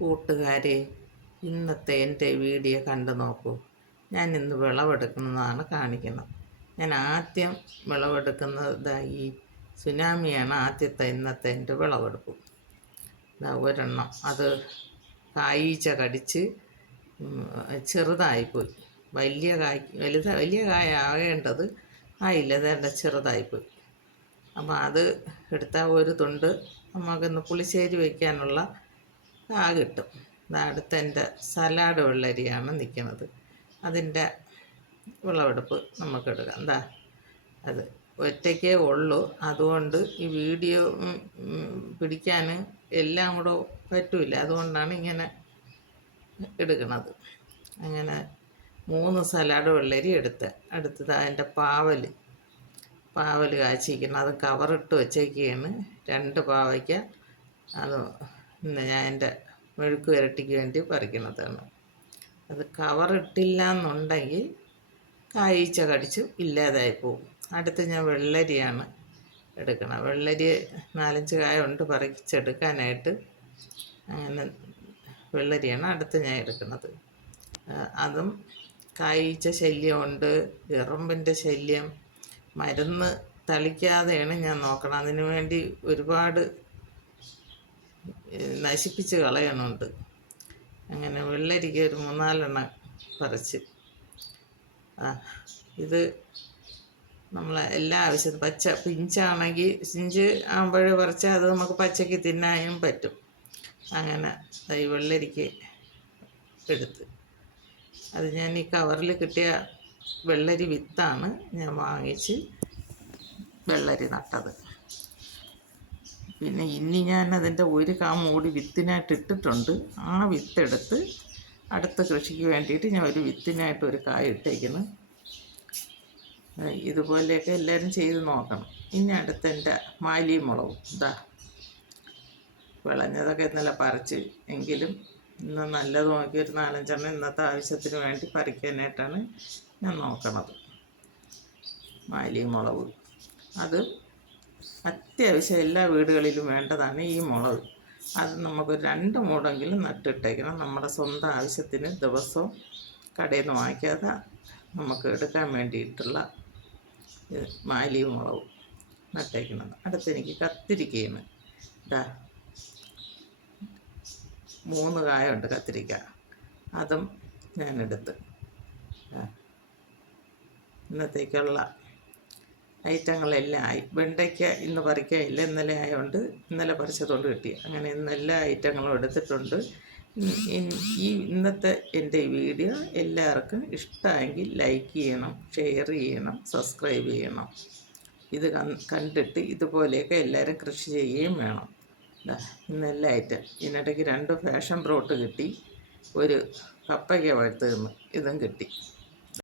കൂട്ടുകാരെ ഇന്നത്തെ എന്റെ വീഡിയോ കണ്ടു നോക്കൂ. ഞാൻ ഇന്ന് വിളവെടുക്കുന്നതാണ് കാണിക്കുന്നത്. ഞാൻ ആദ്യം വിളവെടുക്കുന്നത് ഇതാ ഈ സുനാമിയാണ് ആദ്യത്തെ ഇന്നത്തെ എന്റെ വിളവെടുപ്പ്. ഒരെണ്ണം. അത് കായീച്ച കടിച്ച് ചെറുതായിപ്പോയി. വലിയ കായ് വലുത വലിയ കായ ആകേണ്ടത് ആയില്ല. അതേണ്ട ചെറുതായിപ്പോയി. അപ്പോൾ അത് എടുത്താൽ ഒരു തുണ്ട്. നമുക്കിന്ന് പുളിശ്ശേരി വയ്ക്കാനുള്ള ആ കിട്ടും. അടുത്ത എന്റെ സലാഡ് വെള്ളരിയാണ് നിൽക്കുന്നത്. അതിന്റെ വിളവെടുപ്പ് നമുക്കെടുക്കാം എന്താ അത് ഒറ്റയ്ക്കേ ഉള്ളൂ. അതുകൊണ്ട് ഈ വീഡിയോ പിടിക്കാൻ എല്ലാം കൂടെ പറ്റില്ല അതുകൊണ്ടാണ് ഇങ്ങനെ എടുക്കുന്നത് അങ്ങനെ മൂന്ന് സലാഡ് വെള്ളരി എടുത്ത് അടുത്തത് അതിന്റെ പാവൽ. പാവൽ കാച്ചിരിക്കണം അത് കവറിട്ട് വെച്ചേക്കാണ് രണ്ട് പാവയ്ക്ക. അത് ഇന്ന് ഞാൻ എന്റെ മെഴുക്ക് വരട്ടിക്ക് വേണ്ടി പറിക്കുന്നതാണ്. അത് കവറിട്ടില്ല എന്നുണ്ടെങ്കിൽ കായ്ച്ച കടിച്ച് ഇല്ലാതായി പോകും. അടുത്ത് ഞാൻ വെള്ളരിയാണ് എടുക്കണം വെള്ളരി നാലഞ്ച് കായ ഉണ്ട് പറിച്ചെടുക്കാനായിട്ട് അങ്ങനെ വെള്ളരിയാണ് അടുത്ത് ഞാൻ എടുക്കുന്നത് അതും കായ്ച്ച ശല്യമുണ്ട് ഇറമ്പിന്റെ ശല്യം മരുന്ന് തളിക്കാതെയാണ് ഞാൻ നോക്കണം അതിനു വേണ്ടി ഒരുപാട് നശിപ്പിച്ച് കളയണുണ്ട്. അങ്ങനെ വെള്ളരിക്ക ഒരു മൂന്നാലെണ്ണം പറിച്ച്. ഇത് നമ്മളെ എല്ലാ ആവശ്യത്തിനും പച്ച പിഞ്ചാണെങ്കിൽ പിഞ്ച് ആകുമ്പോഴേ പറിച്ചാൽ അത് നമുക്ക് പച്ചയ്ക്ക് തിന്നാനും പറ്റും. അങ്ങനെ ഈ വെള്ളരിക്ക എടുത്ത്. അത് ഞാൻ ഈ കവറിൽ കിട്ടിയ വെള്ളരി വിത്താണ് ഞാൻ വാങ്ങിച്ച് വെള്ളരി നട്ടത്. പിന്നെ ഇനി ഞാൻ അതിന്റെ ഒരു കാ കൂടി വിത്തിനായിട്ട് ഇട്ടിട്ടുണ്ട്. ആ വിത്തെടുത്ത് അടുത്ത കൃഷിക്ക് വേണ്ടിയിട്ട് ഞാൻ ഒരു വിത്തിനായിട്ട് ഒരു കായ ഇട്ടേക്കുന്നു. ഇതുപോലെയൊക്കെ എല്ലാവരും ചെയ്ത് നോക്കണം. ഇനി അടുത്ത എന്റെ മാലി മുളകും. ഇതാ വിളഞ്ഞതൊക്കെ ഇന്നലെ പറിച്ച് എങ്കിലും ഇന്ന് നല്ലത് നോക്കി ഒരു നാലഞ്ചെണ്ണം ഇന്നത്തെ ആവശ്യത്തിന് വേണ്ടി പറിക്കാനായിട്ടാണ് ഞാൻ നോക്കണത്. മാലി മുളക്. അത് അത്യാവശ്യം എല്ലാ വീടുകളിലും വേണ്ടതാണ് ഈ മുളക്. അത് നമുക്ക് രണ്ട് മൂടെങ്കിലും നട്ടിട്ടേക്കണം. നമ്മുടെ സ്വന്തം ആവശ്യത്തിന് ദിവസവും കടയിൽ നിന്ന് വാങ്ങിക്കാതെ നമുക്ക് എടുക്കാൻ വേണ്ടിയിട്ടുള്ള മാലിയും മാലി മുളകും നട്ടേക്കുന്നത് അടുത്ത് എനിക്ക് കത്തിരിക്കയാണ്. ഇതാ മൂന്ന് കായുണ്ട് കത്തിരിക്ക. അതും ഞാനെടുത്ത്. ഇന്നത്തേക്കുള്ള ഐറ്റങ്ങളെല്ലാം ആയി. വെണ്ടയ്ക്ക ഇന്ന് പറിക്കാനില്ല ഇന്നലെ ആയതുകൊണ്ട് ഇന്നലെ പറിച്ചതുകൊണ്ട് കിട്ടി. അങ്ങനെ ഇന്ന് എല്ലാ ഐറ്റങ്ങളും എടുത്തിട്ടുണ്ട്. ഈ ഇന്നത്തെ എന്റെ വീഡിയോ എല്ലാവർക്കും ഇഷ്ടമെങ്കിൽ ലൈക്ക് ചെയ്യണം ഷെയർ ചെയ്യണം സബ്സ്ക്രൈബ് ചെയ്യണം. ഇത് കണ്ടിട്ട് ഇതുപോലെയൊക്കെ എല്ലാവരും കൃഷി ചെയ്യുകയും വേണം. ഇന്നെല്ലാം ഐറ്റം. ഇതിനിടയ്ക്ക് രണ്ട് ഫാഷൻ ബ്രോട്ട് കിട്ടി. ഒരു കപ്പയ്ക്ക വഴുത്തുനിന്ന് ഇതും കിട്ടി.